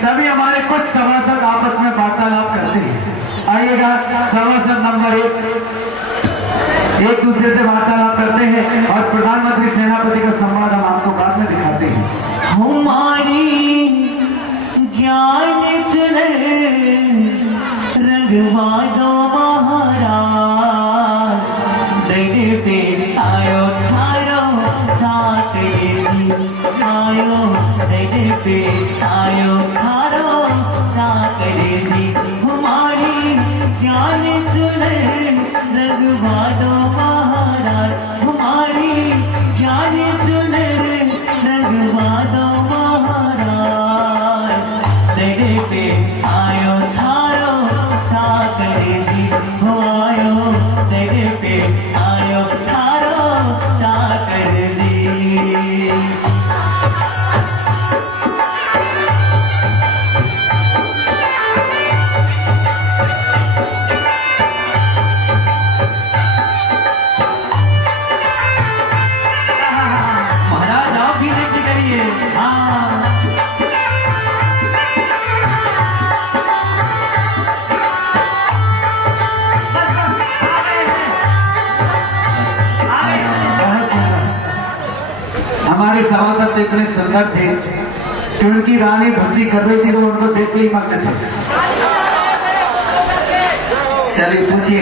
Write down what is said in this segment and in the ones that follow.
तभी हमारे कुछ सभासद आपस में वार्तालाप करते हैं। आइएगा, सभासद नंबर 1 एक दूसरे से वार्तालाप करते हैं और प्रधानमंत्री सेनापति का संवाद हम आपको बाद में दिखाते हैं। हमारी ज्ञान चले रंगवा दो महाराज, दे पे आयो थारो जाते जी, आयो दे पे आयो थारो जाते जी। हमारी ज्ञान चले रंगवा दो महाराज, हमारी ज्ञान चले रंगवा दो महाराज, तेरे पे आयो थारो सागर जी, हो आयो तेरे पे आयो थारो सागर जी। महाराज आप भी नृत्य करिए। हमारे सभासद इतने सुंदर थे कि उनकी रानी भक्ति कर रही थी तो उनको देख के ही मग्न थे। चलिए पूछिए।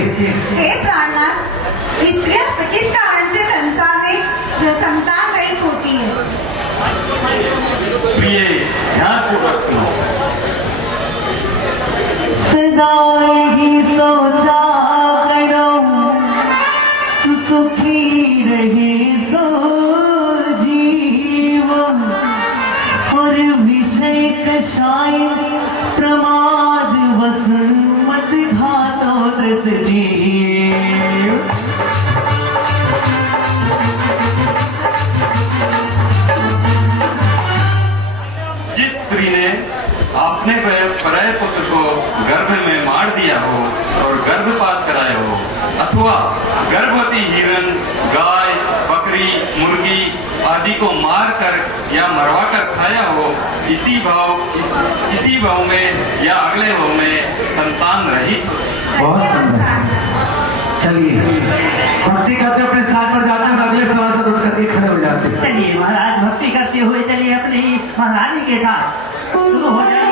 हे प्राणनाथ, स्त्रियां किस कारण से संसार में संतान रहित होती है? प्रिय ध्यानपूर्वक सुनो। सदा ही सोचा करो सुखी रहे सो जीवन, और विषय कषाय प्रमाद वस मत घातो दस जीव। जिस स्त्री ने अपने पराये पुत्र को गर्भ में मार दिया हो और गर्भपात कराया हो, अथवा गर्भवती हिरण, गाय, बकरी, मुर्गी आदि को मार कर या मरवा कर खाया हो, इसी भाव में या अगले भाव में संतान रहित। बहुत सुंदर। चलिए भक्ति करते अपने स्थान पर जाते हैं, अगले सभासद उठ करके खड़े हो जाते हैं। चलिए महाराज, भक्ति करते हुए चलिए अपनी महारानी के साथ शुरू हो जाइए।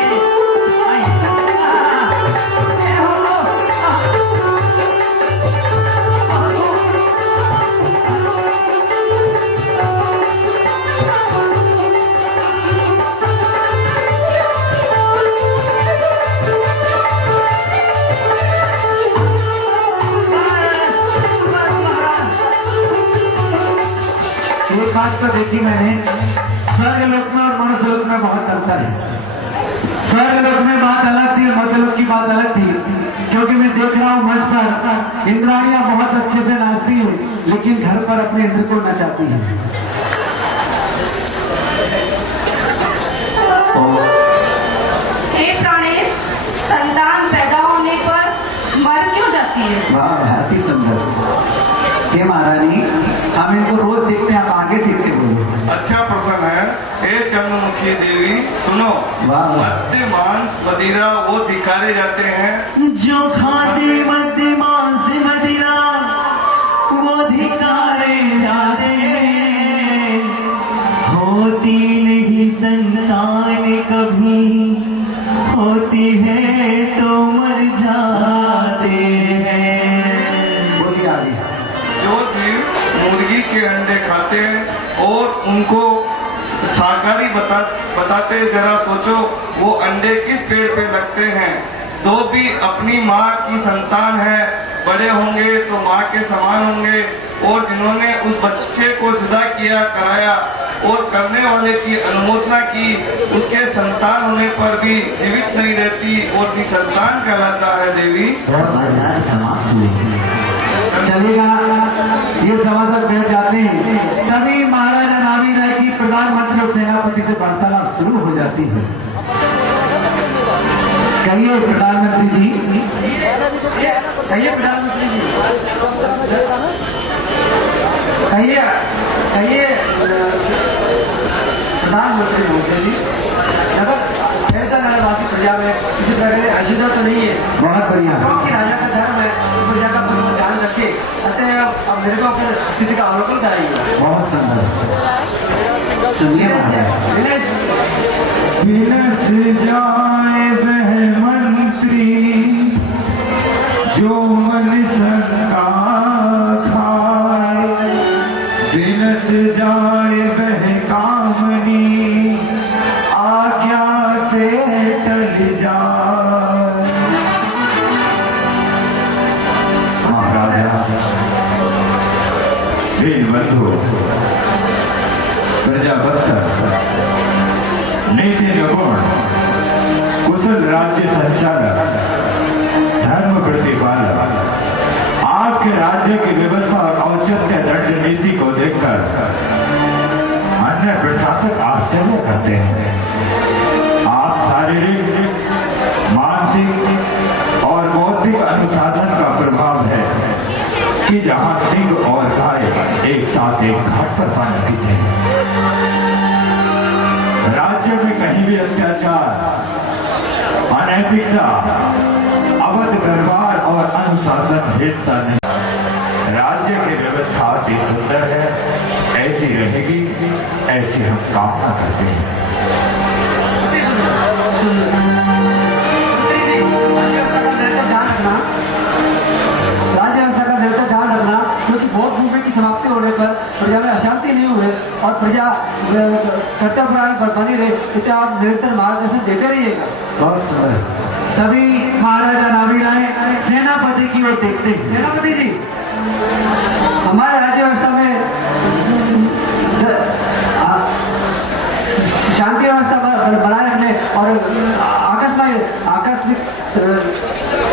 एक बात तो देखी मैंने, स्वर्ग लोक में और मनुष्य लोक में बहुत अंतर है। स्वर्ग लोक में बात अलग थी और मध्य लोक की बात अलग थी, क्योंकि मैं देख रहा हूँ मंच पर इंद्राणियां बहुत अच्छे से नाचती है, लेकिन घर पर अपने इंद्र को नचाती है। हे प्राणेश, संतान पैदा होने पर मर क्यों जाती है? वाह, अति सुंदर। हे महारानी, हम इनको रोज देखते हैं, आप आगे देखते बोलो। अच्छा प्रश्न है। हे चंद्रमुखी देवी सुनो, वाह। मद्य मांस मदिरा वो दिखाए जाते हैं जो खाते मध्य मांस मदिरा वो धिकारे जाते हैं, होती नहीं संतान कभी, होती है तो मर जाते हैं। बोलिए आगे। जो जीव मुर्गी के अंडे खाते हैं और उनको शाकाहारी बताते, जरा सोचो वो अंडे किस पेड़ पे लगते हैं। तो भी अपनी माँ की संतान है, बड़े होंगे तो माँ के समान होंगे, और जिन्होंने उस बच्चे को जुदा किया कराया और करने वाले की अनुमोदना की, उसके संतान होने पर भी जीवित नहीं रहती और निसंतान कहलाता है देवी। बाजार समाप्त हुए। चलेगा, ये सभासद बैठ जाते हैं, तभी महाराजा नावी राय की प्रधानमंत्री और सेनापति से वार्तालाप शुरू हो जाती है। कहिए प्रधानमंत्री जी, कहिए प्रधानमंत्री जी, कहिए कहिए प्रधानमंत्री महोदय जी, अगर ऐसा नगरवासी प्रजा में किसी प्रकार की अशिष्टता तो नहीं है। बहुत बढ़िया। क्योंकि राजा का धर्म है, प्रजा का पूर्ण ध्यान रखे, अतः अब मेरे को अपनी स्थिति का अवलोकन कराइए। बहुत सुंदर। सुनिए बिलस जाए वह मंत्री जो मन सका खाए, बिलस जाए वह कामनी आज्ञा से टल जाए। महाराजा बंधु प्रजावत्सल नीति निपुण कुशल राज्य संचालक धर्म प्रतिपालक, आपके राज्य की व्यवस्था और औचित्य दंड नीति को देखकर अन्य प्रशासक आश्चर्य करते हैं। आप शारीरिक, मानसिक और बौद्धिक अनुशासन का प्रभाव है कि जहां सिंह और गाय एक साथ एक घाट पर पानी पीते हैं। राज्य में कहीं भी अत्याचार, अनैतिकता, अवध व्यवहार और अनुशासन भेदता नहीं। राज्य की व्यवस्था अति सुंदर है, ऐसी रहेगी, ऐसी हम कामना करते हैं। राज्य व्यवस्था का निरंतर ध्यान रखना, क्योंकि बौद्ध भूमि की समाप्ति होने पर प्रजा में अशांति नहीं हुए और प्रजा कर्तव्य बनी रहे, इसलिए आप निरंतर मार्गदर्शन देते रहिएगा। बहुत सुंदर। तभी महाराजा नावी राय सेनापति की ओर देखते हैं। सेनापति जी, हमारे राज्य व्यवस्था में शांति व्यवस्था बनाए रखने और आकस्मिक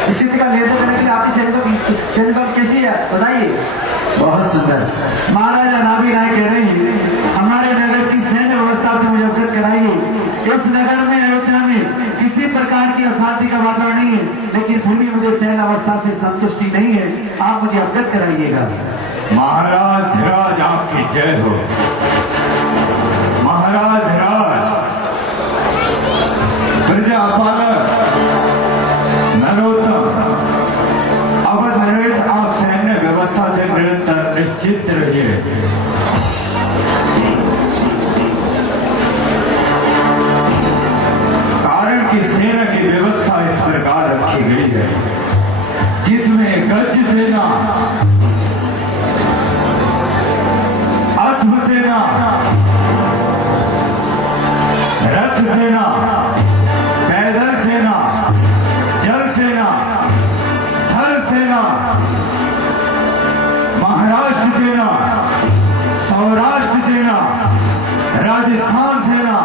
स्थिति का नियंत्रण करने के लिए आपकी सैनिकों की कैसी है, बताइए। बहुत सुंदर। महाराजा नावी राय कह रहे हैं, हमारे नगर की सैन्य व्यवस्था से मुझे अवगत कराइए। इस नगर में, अयोध्या में किसी प्रकार की अशांति का वातावरण नहीं है, लेकिन फिर भी मुझे सैन्य अवस्था से संतुष्टि नहीं है, आप मुझे अवगत कराइएगा। महाराज धीराज आपकी जय हो। महाराज धीराज प्रजापालक नरोत्तम अवध नरेश, आप सैन्य व्यवस्था से निरंतर निश्चित रहिए। कारण की सेना की व्यवस्था इस प्रकार रखी गई है, जिसमें गज सेना, अश्व सेना, रथ सेना, पैदल सेना, जल सेना, थल सेना, महाराष्ट्र सेना, सौराष्ट्र सेना, राजस्थान सेना,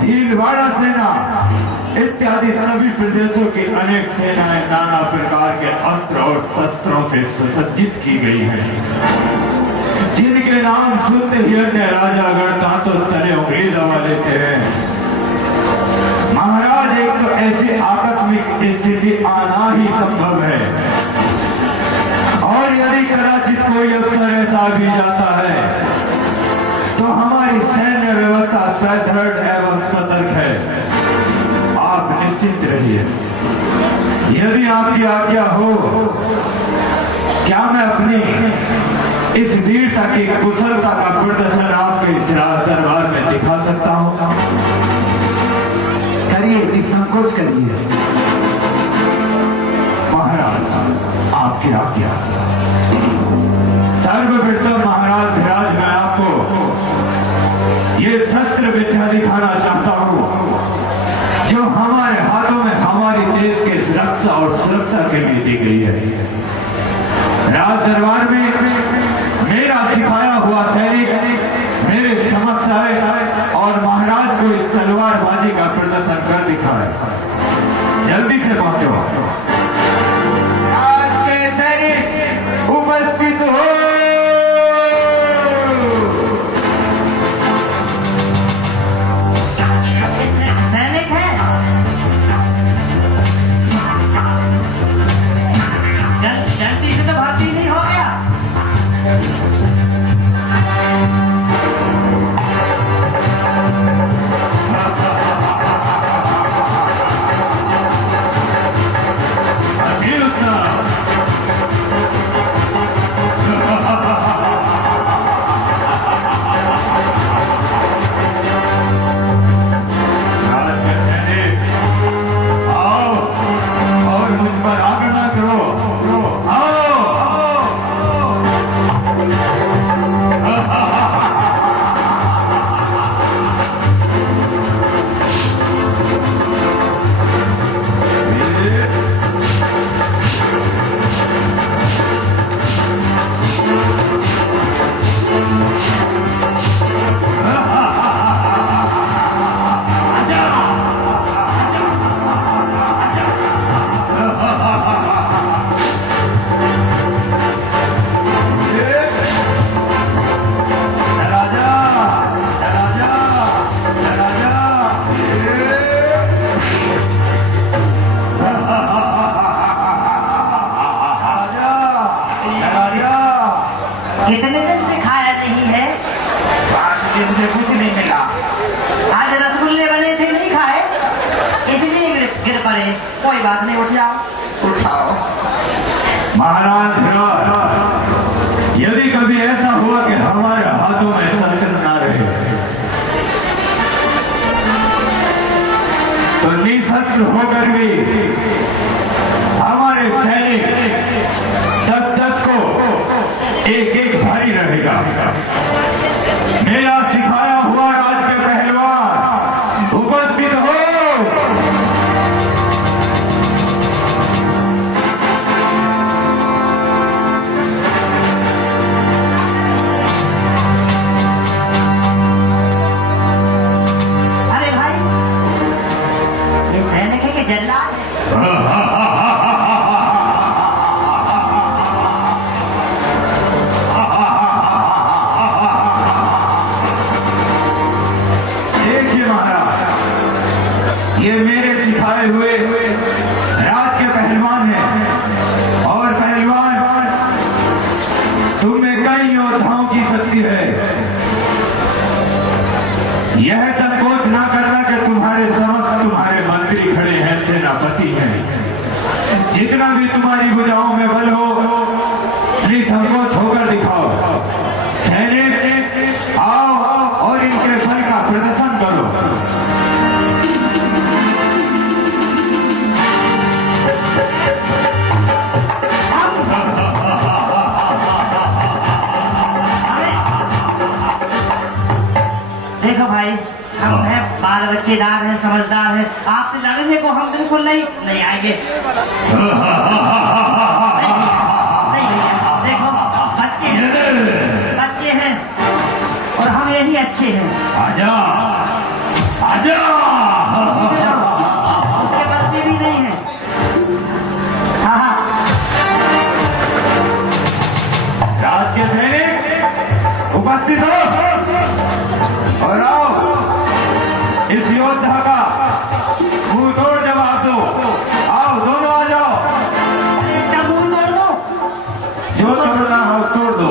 भीलवाड़ा सेना इत्यादि सभी प्रदेशों की अनेक सेनाएं नाना प्रकार के अस्त्र और शस्त्रों से सुसज्जित की गई हैं, जिनके नाम सुनते ही अन्य राजागण दांतों तले उंगली दबा लेते हैं। महाराज, एक तो ऐसी आकस्मिक स्थिति आना ही संभव है, और यदि कदाचित कोई कोई अफसर ऐसा भी जाता है तो हमारी सैन्य व्यवस्था सदृढ़ एवं सतर्क है। आप निश्चिंत रहिए। यदि आपकी आज्ञा हो, क्या मैं अपनी इस वीरता की कुशलता का प्रदर्शन आपके इस दरबार में दिखा सकता हूं? करिए, निसंकोच करिए। महाराज, आपकी आज्ञा। सर्वप्रथम महाराज धीराज, मैं आपको ये शस्त्र विद्या दिखाना चाहता हूं जो हमारे हाथों में हमारी देश के रक्षा और सुरक्षा के लिए दी गई है। राज दरबार में मेरा सिखाया हुआ सैनिक मेरे समक्ष आए और महाराज को इस तलवारबाजी का प्रदर्शन कर दिखाए। जल्दी से पहुंचो। राज के सैनिक उपस्थित हो। सैनिक है, जल्दी से तो भर्ती नहीं हो गया। कितने दिन से खाया नहीं है? 5 दिन से कुछ नहीं मिला। आज रसगुल्ले बने थे, नहीं खाए, इसलिए गिर पड़े। कोई बात नहीं, उठ जाओ। उठाओ। महाराज धीराज, यदि कभी ऐसा हुआ कि हमारे हाथों में शस्त्र ना रहे तो निशस्त्र होकर भी हमारे सैनिक 10-10 को एक भारी रहेगा। मेरा सिखाया हुआ राज के पहलवान उपस्थित हो। अरे भाई, ये सैनिक है कि जल्लाद है? ये मेरे सिखाए हुए राज के पहलवान हैं और पहलवान तुम्हें कई योद्धाओं की शक्ति है। यह संकोच ना करना कि तुम्हारे समक्ष तुम्हारे मंत्री खड़े हैं, सेनापति हैं। जितना भी तुम्हारी भुजाओं में बल हो निसंकोच होकर दिखाओ। सैनिक आओ और इनके बल का प्रदर्शन करो। देखो भाई, हम हैं बाल बच्चेदार हैं, समझदार हैं। आपसे लड़ने को हम बिल्कुल नहीं आएंगे। नहीं भैया, देखो बच्चे हैं और हम यही अच्छे हैं। आजा आजा। उसके बच्चे भी नहीं हैं। हाँ, राज के सैनिक उपस्थित हो और आओ इस योद्धा का मुंह तोड़ जवाब दो। आओ दोनों आ जाओ। मुंह तोड़ दो। जो तोड़ना हो तोड़ दो।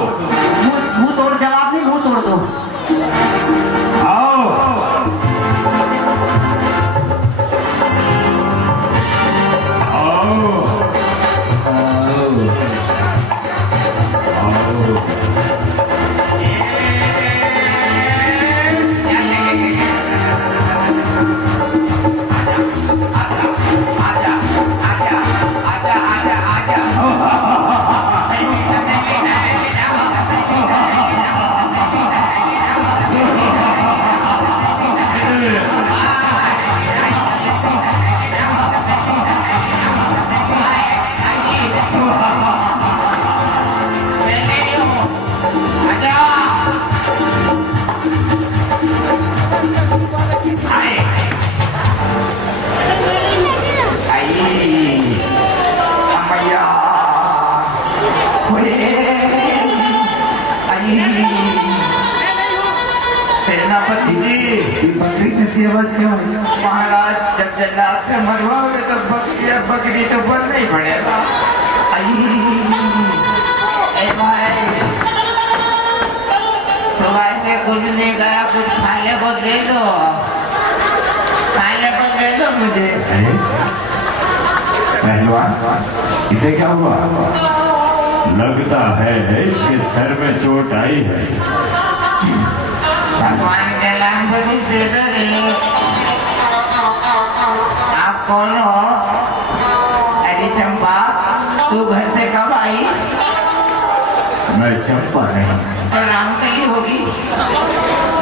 सेनापति जी, ये बकरी कैसी आवाज क्यों है? महाराज जब जल्लाद से मरवाओगे तो बकरी तो बनना ही पड़ेगा। ए भाई, सुबह से कुछ नहीं गया, कुछ खाने को दे दो, खाने को दे दो मुझे। पहलवान, इसे क्या हुआ? लगता है इसके सर में चोट आई है। भगवान के नाम से कुछ दे दो रे। आप कौन हो? अरे चंपा, तू घर से कब आई? मैं चंपा नहीं, तो रामकली होगी।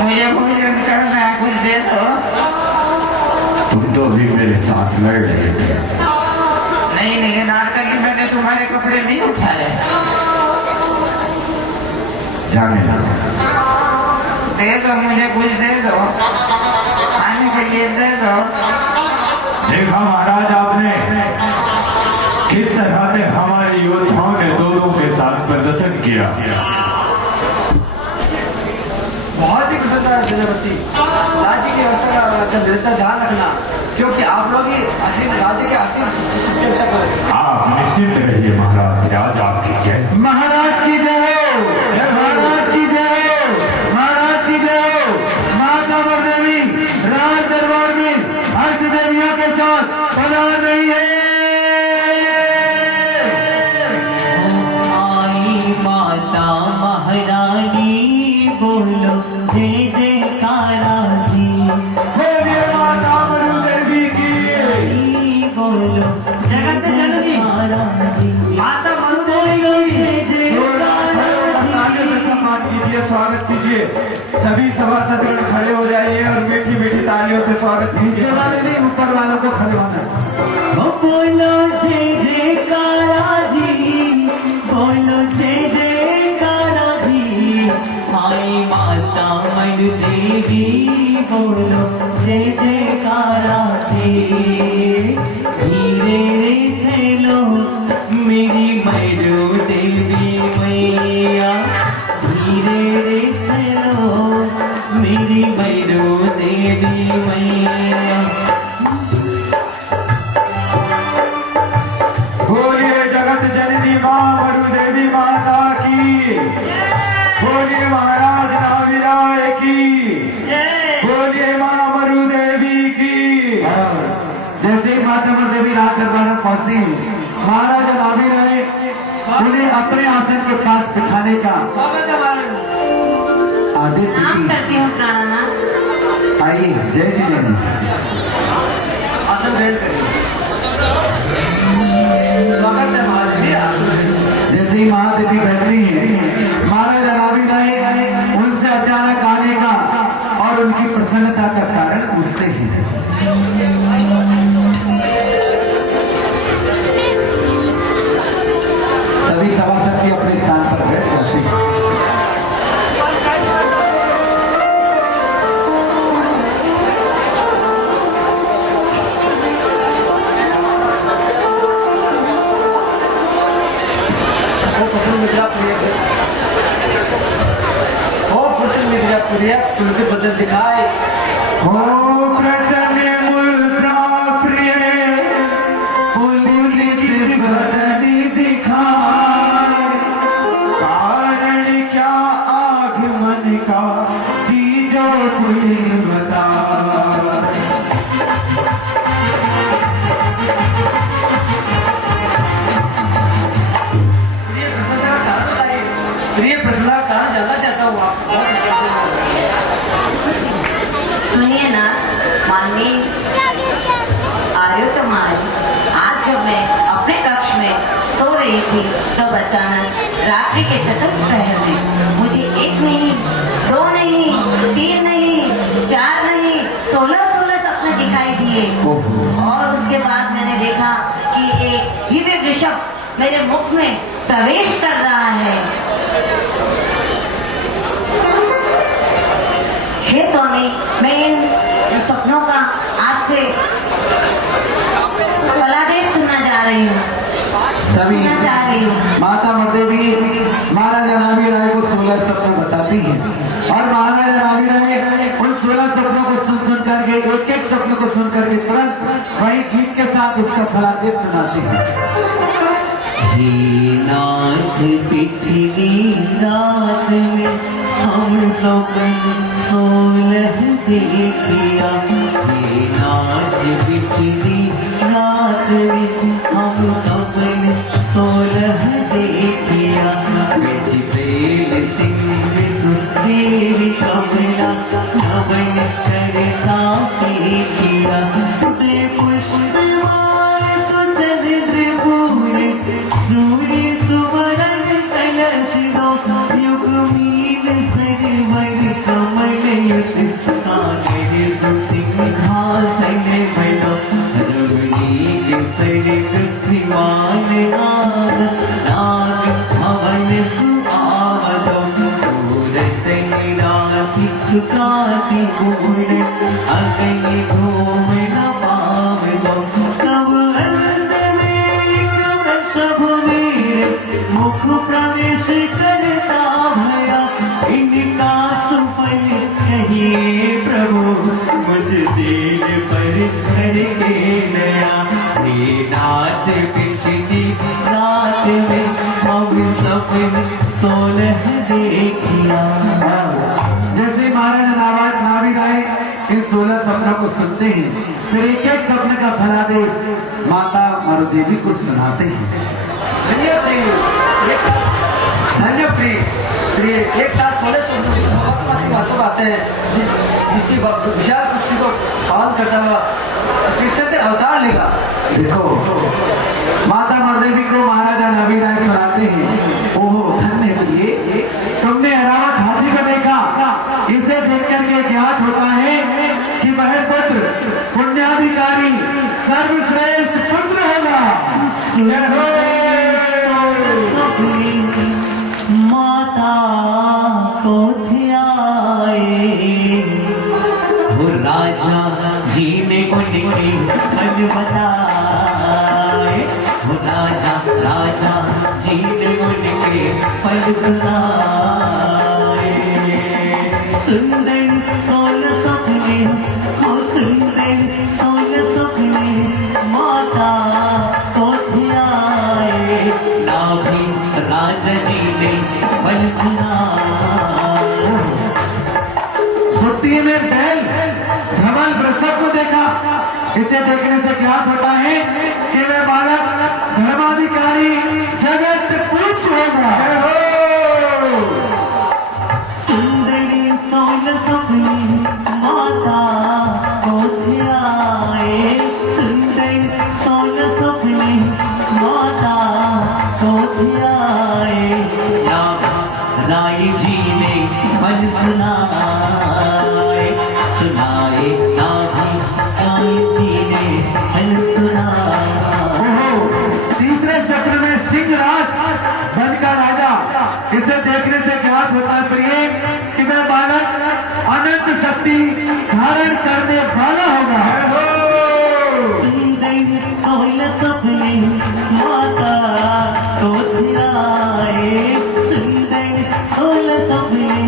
मुझे भोजन करना है, कुछ दे दो। तुम तो भी मेरे साथ लड़ रहे थे। नहीं नहीं, नारकली मैंने तुम्हारे कपड़े नहीं उठाए। जाने लगा। दे दो मुझे, कुछ दे दो, खाने के लिए दे दो। देखा महाराज आपने किस तरह से हमारे योद्धाओं ने दोनों के साथ प्रदर्शन किया। बहुत ही प्रसन्न है सेनापति। राज्य की व्यवस्था का निरंतर ध्यान रखना, क्योंकि आप लोग ही राज्य के असीम सुचिंतक हो। आप निश्चिंत रहिए महाराज, आज आपकी जय। महाराज की जय हो, महाराज की जय हो, महाराज की जय हो। माता अमर देवी राज दरबार में हर्ष देवियों के साथ पधार रही है। आई माता महारानी बोलो जय जयकारा जी। बोलिए माता अमर देवी की। बोलो जगत जननी माता मरुदेवी की तालियों से सम्मान कीजिए, स्वागत कीजिए। सभी सभासदगण खड़े हो जाइए और मीठी मीठी तालियों से स्वागत नीचे कीजिए। वाले नहीं, ऊपर वालों को खड़वाना। बोलो जय जयकारा जी, बोलो जय जयकारा जी। आई माता मरु देवी बोलो जय जयकारा जी। धीरे रे चलो मेरी मरु देवी मैया, धीरे रे चलो मेरी मरु देवी मैया। बोलिए जगत जननी माँ मरु देवी माता की। बोलिए महाराज नाविराय की। बोलिए माँ मरु देवी की। और जैसे ही माता अमर देवी राज दरबार में पहुंचती है, महाराज नाभी राय उन्हें अपने आसन के पास बिठाने का स्वागत है महाराज। आदेश नाम देती करती हूँ प्राणनाथ। है। आइए, जय श्री राम। आसन ग्रहण करिए। स्वागत है महाराज, आसन ग्रहण। जैसे ही महादेवी बैठती है, महाराज नाभी राय उनसे अचानक आने का और उनकी प्रसन्नता का कारण पूछते हैं। सभी सभासद भी अपने स्थान पर बैठ जाते हैं। तुलसी पत्र दिखाए। हो प्रसन्न मुद्रा प्रिय पुलित बदन दिखाए, कारण क्या आगमन का दीजो कोई बता। प्रिय प्रसन्ना कारण जानना चाहता हूँ आप। सुनिए ना माननीय आर्योत्तम महाराज, आज जब मैं अपने कक्ष में सो रही थी तब अचानक रात्रि के चतुर्थ पहर में मुझे एक नहीं, दो नहीं, तीन नहीं, चार नहीं, 16 सपने दिखाई दिए। और उसके बाद मैंने देखा कि एक दिव्य वृषभ मेरे मुख में प्रवेश कर रहा है। हे स्वामी, मैं इन सपनों का आज से फलादेश सुनना जा रही हूँ। तभी सुनना चाह रही हूँ। माता मर्देवी महाराजा नावी राय को 16 स्वप्न बताती है और महाराजा नावी राय उन 16 स्वप्नों को सुन करके एक एक स्वप्न को सुन करके तुरंत वही गीत के साथ उसका फलादेश सुनाती है। हे नाथ पिछली रात में हम सपन 16 देखिया। हे नाथ पिछली रात में हम सपन 16 देखिया। बिच प्रेम सिंह सुदेवी कमला नवन करता किया। दे पुष्प माल सुचद त्रिपुर सूर्य सुवरण कलश दो। युग मील सरवर कमल युत सागर सुसिंहासन बनो। रवनीक सरग विमान नाग नाग भवन सुआवदो। सूरत निरासी सुकाति पूर्ण अगनि घूम न पावदो। तब अंत में वृषभ वीर मुख प्रवेश करता भया। इनका सुफल कहिए प्रभु मुझ दीन पर करके नया। हे नाथ पिछली रात में हम सपन 16 देखिया। जैसे महाराजा नावी राय इन 16 स्वप्नों को सुनते हैं फिर एक एक स्वप्न का फलादेश माता मरुदेवी को सुनाते हैं। धन्य प्रिय एक साथ 16 स्वप्नों की बातों आते हैं जिसकी विशाल पक्षी को पालन करता हुआ कृष्ण अवतार लेगा। देखो माता मरुदेवी को महाराजा नावी राय सुनाते हैं। ओहो धन्य प्रिय, तुमने ऐरावत हाथी को देखा। इसे देख करके ज्ञात होता है कि वह पुत्र पुण्याधिकारी सर्वश्रेष्ठ पुत्र होगा। माता को ध्याए वो राजा जी ने उनके मन बताए। वो राजा जी ने उनके फल सुनाए। सुंदर 16 सपने हो सुंदर 16 सपने माता को ध्याए। नाभि राजा जी ने फल सुनाए। छुट्टी में बैल धवल वृषभ को देखा। इसे देखने से ज्ञात होता है कि वह बालक धर्माधिकारी जगत पूछ होगा। सुंदरी 16 सपने माता को ध्याए। सुंदर 16 सपने माता को ध्याए। राय जी ने फल सुनाए सुनाए। नाभी राय जी ने फल सुनाए। तीसरे सत्र में सिंह राज वन का राजा। इसे देखने से ज्ञात होता है प्रिय कि वह बालक अनंत शक्ति धारण करने वाला होगा। सुंदर 16 सपने माता को ध्याए। सुंदर 16 सपने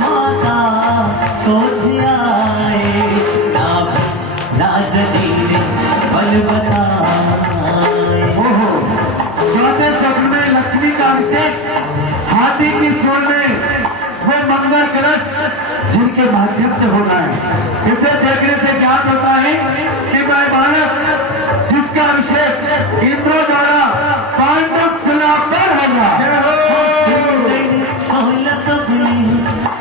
माता को ध्याए। राजा जी ने फल बताए। चौथे स्वप्न में लक्ष्मी का अभिषेक हाथी की सूंड में वो मंगल कलश जिनके माध्यम से होना है। इसे देखने से ज्ञात होता है कि वह बालक जिसका अभिषेक इंद्र द्वारा पांडव शिला पर होगा। सुंदर 16 सपने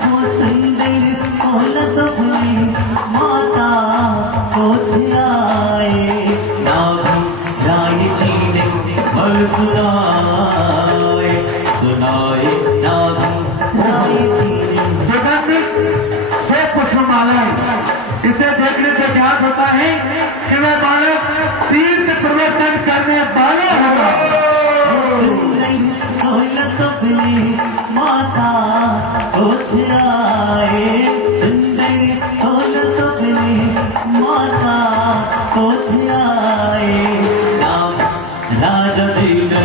वो सुंदर 16 सपने माता को ध्याए। नाभी राय जी ने फल सुनाए सुनाए। नाभी राय जी ने सुगंधित दो पुष्पमालाएं। इसे देखने से ज्ञात होता है कि वह बालक तीर्थ प्रवर्तन करने वाला होगा। सुंदर 16 सपने माता को ध्याए। सुंदर 16 सपने माता को ध्याए। राजा जी ने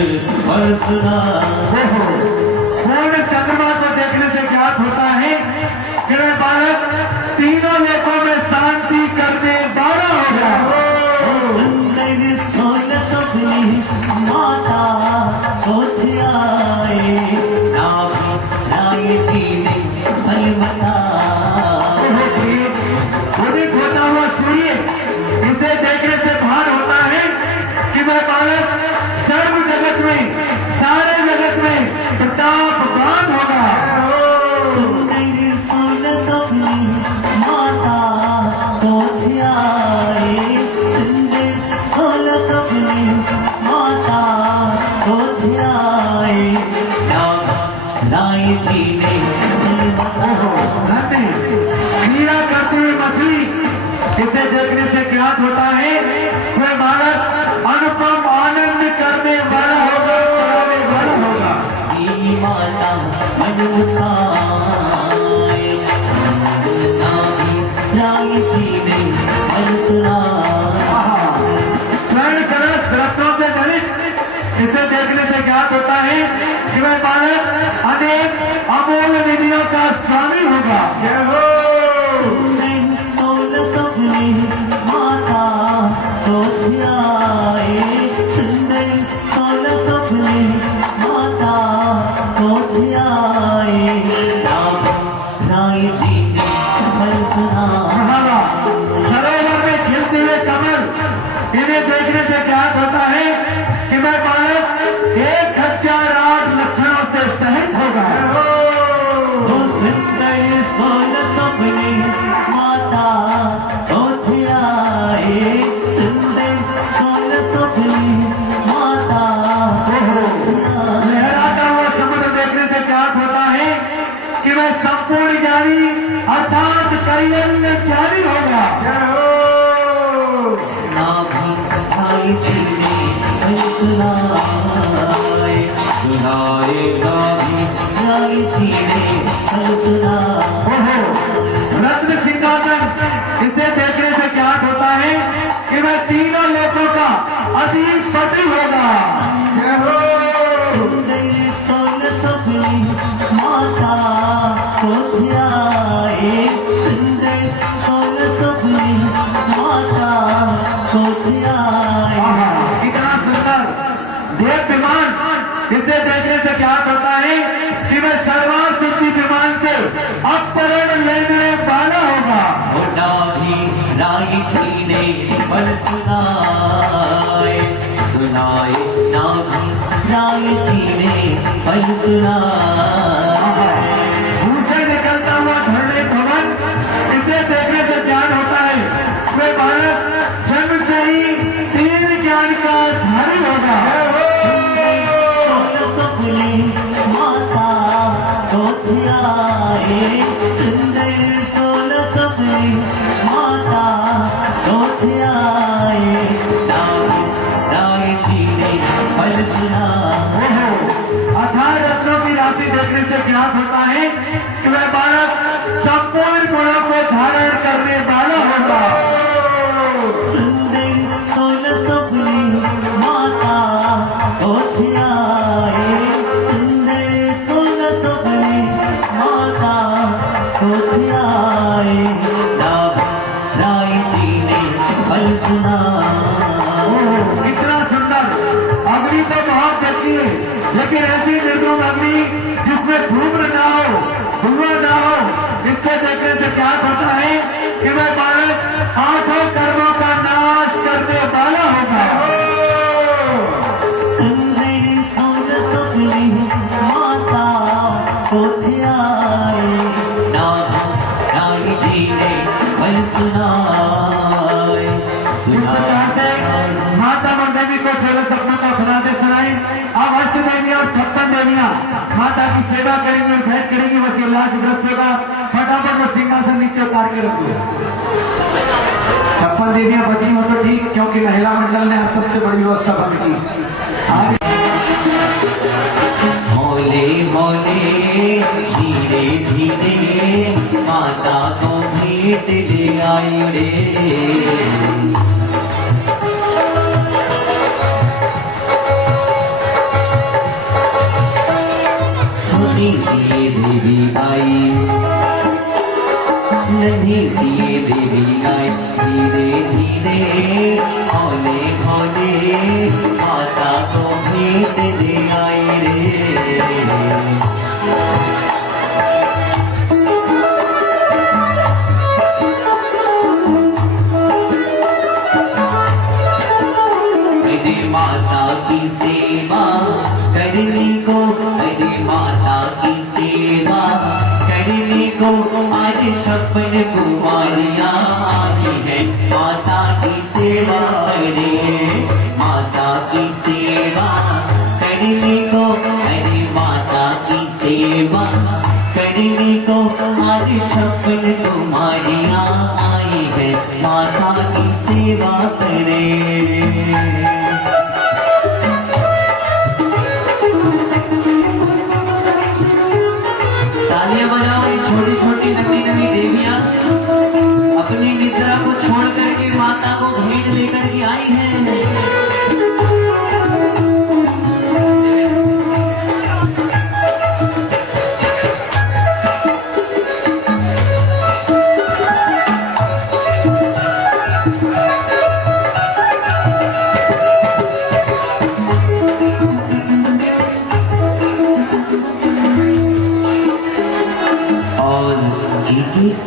राय जी ने धन्य क्रिया करती हुई मछली, इसे देखने से ज्ञात होता है वह बालक अनुपम आनंद करने वाला होगा, कराने वाला होगा। माता मन मुस्काए, राय जी ने मन सुना। स्वर्ण कलश रत्नों से जनित, इसे देखने से ज्ञात होता है कि वह बालक अनेक अमूल्य निधियों का स्वामी होगा। सुंदर सपने माता तो ध्याए, सुंदर सोलह सपने माता तो ध्याए, राय जी ने मन सुना। सरोवर में खिलते हुए कमल, इन्हें देखने से ज्ञात होता है कि वह बालक 1008 लक्षणों से सहित होगा। तो सुंदर सोलह सपने माता तो ध्याए, सुंदर सोलह सपने माता लहराता हुआ समुद्र देखने से ज्ञात होता है कि वह संपूर्ण ज्ञानी अर्थात कैवल्य ज्ञानी होगा। नाभि राय जी ने मन सुनाए, सुनाए नाभि राय जी ने मन सुनाए। रत्न सिंहासन, इसे देखने से ज्ञात होता है कि वह तीनों लोगों का अधिपति होगा। सुंदर सोलह सपने माता को ध्याए, सुंदर सोलह सपने माता को ध्याए। इतना सुंदर देवविमान, इसे देखने से ज्ञात होता है कि वह सर्वार सिद्धि विमान से अपहरण लेने वाला होगा। नाभि राय जी ने मन सुनाए, सुनाए नाभि राय जी ने मन सुनाए। मुंह से निकलता हुआ धरणी भवन, इसे देखने से ज्ञान होता है वह बालक जन्म से ही 3 ज्ञान का धारी होगा। सोलह सपने माता को ध्याए, सुंदर सोलह सपने माता को ध्याए, राय जी ने फल सुना। अथाह रत्नों की राशि देखने से ज्ञात होता है कि वह बालक संपूर्ण गुणों को धारण करने वाला होगा। सुंदर सोलह सपने माता को ध्याए, सुंदर सोलह सपने माता को ध्याए, राय जी ने फल सुना। इतना सुंदर अग्नि तो बहुत देखती है, लेकिन ऐसी निर्गुण अग्नि जिसमें धूम्र ना हो, धुआं ना हो, इसको देखने से क्या होता है कि वह बालक 8 कर्मों का नाश करने वाला होगा। सुंदर सोलह सपने माता को ध्याए, राय जी ने फल सुनाए, इस प्रकार से माता देवी को 16 सपनों का खुलासे सुनाई। अब अष्ट देवियां और 56 देवियां माता की सेवा करेंगी और भेंट करेंगी। बस ये लास्ट दृश्य होगा, फटाफट वो सिंहासन नीचे उतार के रखो। 56 देवियां बची हो तो ठीक, क्योंकि महिला मंडल ने आज सबसे बड़ी व्यवस्था बंद की। मौले मौले धीरे धीरे माता को भेंट ले आई रे, छोटी सी देवी आई, नन्ही सी देवी आई, धीरे धीरे मौले मौले माता को भेंट ले आई रे। मेरी माता की सेवा करने को, मेरी माता की सेवा करने को आज 56 कुमारियां आई है। माता की सेवा करे, माता की सेवा करने को, मेरी माता की सेवा 56 कुमारियां आई है माता की सेवा करे। तालियां बजाओ। ये छोटी छोटी नन्ही नन्ही देवियां अपनी निद्रा को छोड़ करके माता को भेंट लेकर के आई हैं।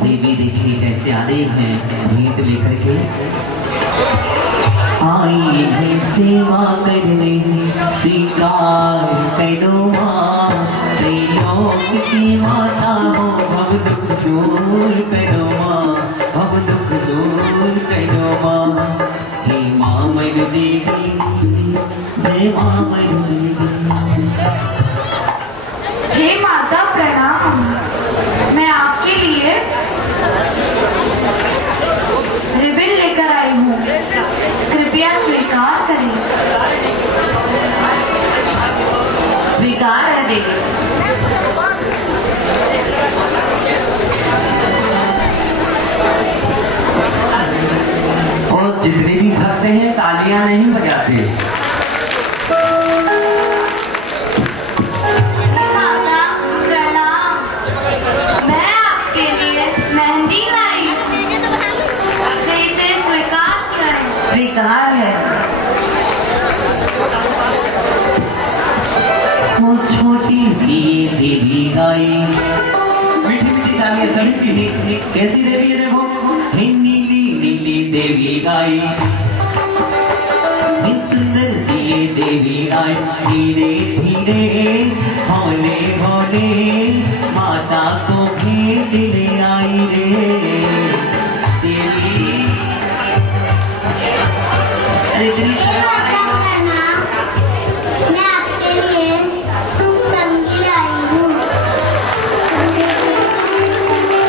देवी देखिए कैसे आ रही हैं भेंट लेकर के। आई है सेवा करने स्वीकार करो माँ, त्रैलोक की माता हो हम दुख दूर करो माँ, हम दुख दूर करो माँ। हे माँ मरु देवी, जय माँ मरु देवी। हे माता प्रणाम, मैं आपके लिए रिबन लेकर आई हूँ, कृपया स्वीकार करें। स्वीकार है देवी। और जितने भी भक्त हैं तालियां नहीं बजाते। माता प्रणाम, मैं आपके लिए मेहंदी लाई हूँ, इसे स्वीकार करें। स्वीकार है। वो छोटी सी देवी गाई, मीठी मीठी तालियां सभी की। कैसी देवी है देखो, हे नीली नीली देवी गाई, हे सुंदर सी देवी आई। धीरे धीरे भोले भोले माता को भेंट ले आई रे देवी। अरे कृष्ण मैं आपके लिए कंघी लाई हूँ।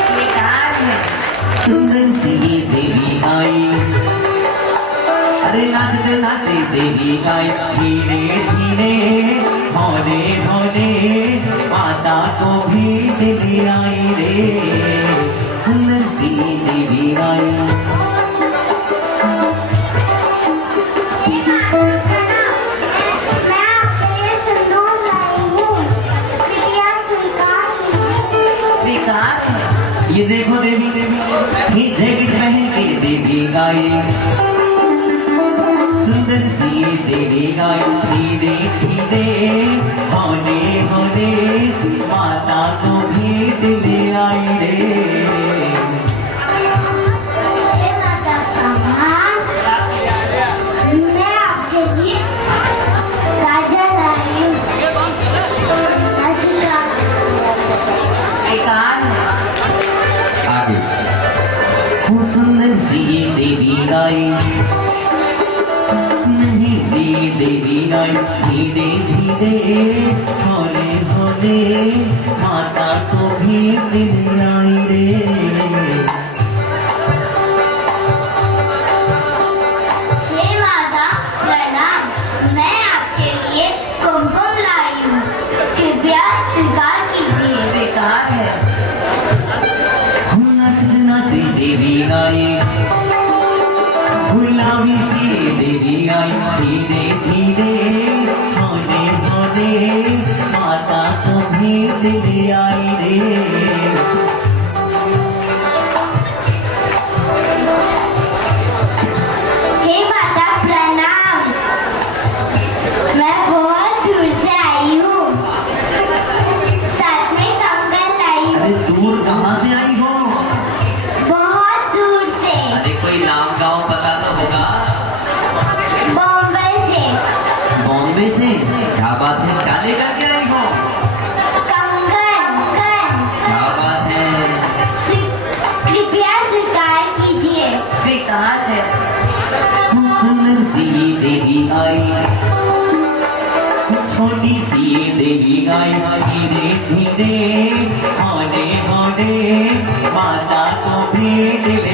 स्वीकार है। सुंदर सी देवी आई, अरे नाचते नाचते देवी आई। धीरे धीरे भोले भोले माता को भेंट ले आई रे सुंदर सी देवी आई। मैं आपके लिए सिंदूर लाई हूँ, कृपया स्वीकार कीजिए। स्वीकार है। ये देखो देवी देवी ये जैकेट पहन के देवी गाई, सुंदर सी देवी गाई। धीरे धीरे भोले भोले माता को भेंट ले आई रे। हे माता प्रणाम, मैं आपके लिए काजल लाई हूँ। स्वीकार है। आगे वो सुंदर सी देवी गाई, नहीं सी देवी गाई। धीरे धीरे भोले भोले माता को भेंट ले आई रे। हे माता प्रणाम, मैं आपके लिए कुमकुम लाई हूँ, कृपया स्वीकार कीजिए। स्वीकार है। नाचते नाचते देवी गाई, गुलाबी सी देवी आई। धीरे धीरे भोले भोले माता को भेंट ले आई रे। हे माता प्रणाम, मैं बहुत दूर से आई हूँ, साथ में कंगन लाई हूँ। अरे दूर कहाँ से आई हो? बहुत दूर से, अरे कोई नाम गाँव पता तो होगा। बॉम्बे से। बॉम्बे से? क्या बात है, क्या लेकर के आई हो? कंगन। क्या बात है। कृपया स्वीकार कीजिए। स्वीकार है। सुंदर सी देवी आई, छोटी सी देवी आई। धीरे धीरे भोले भोले दे, माता को भेंट